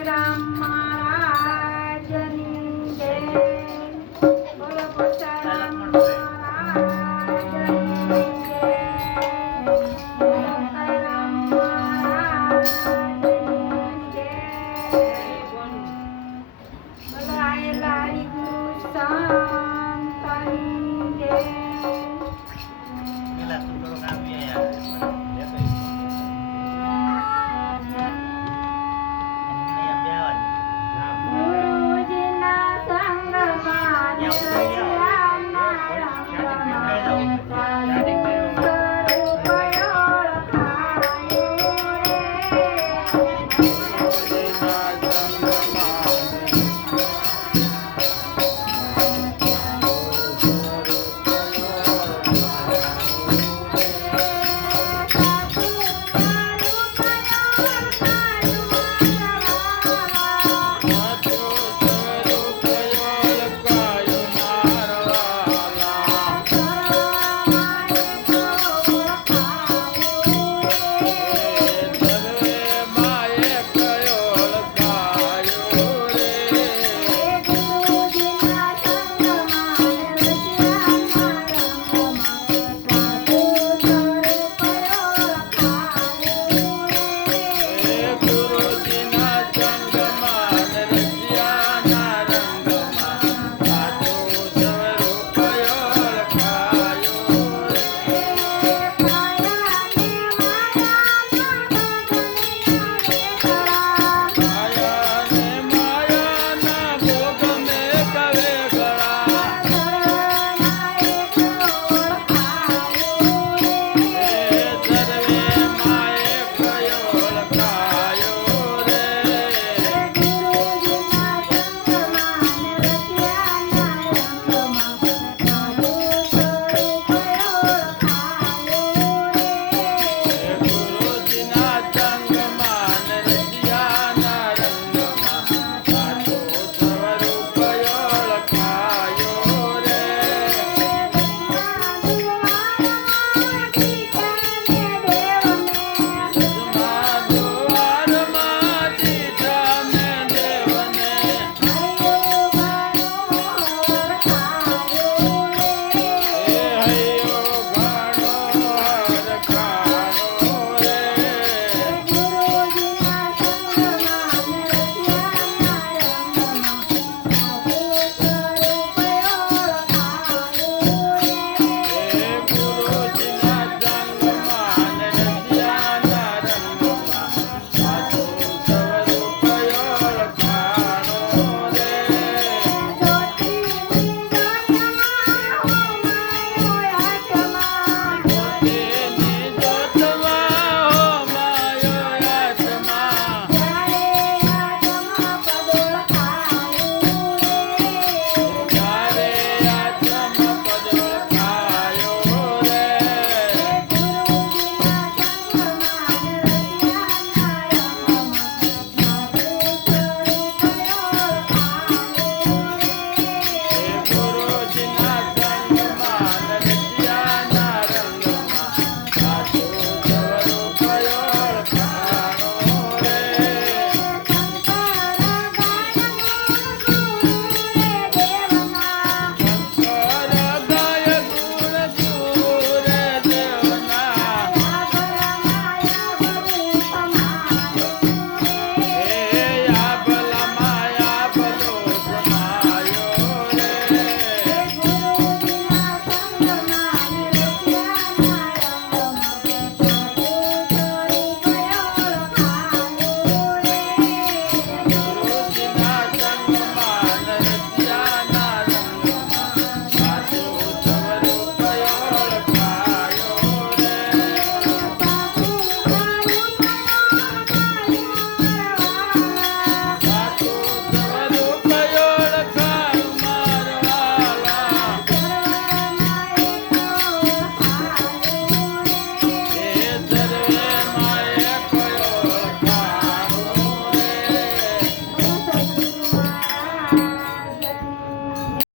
Instagram.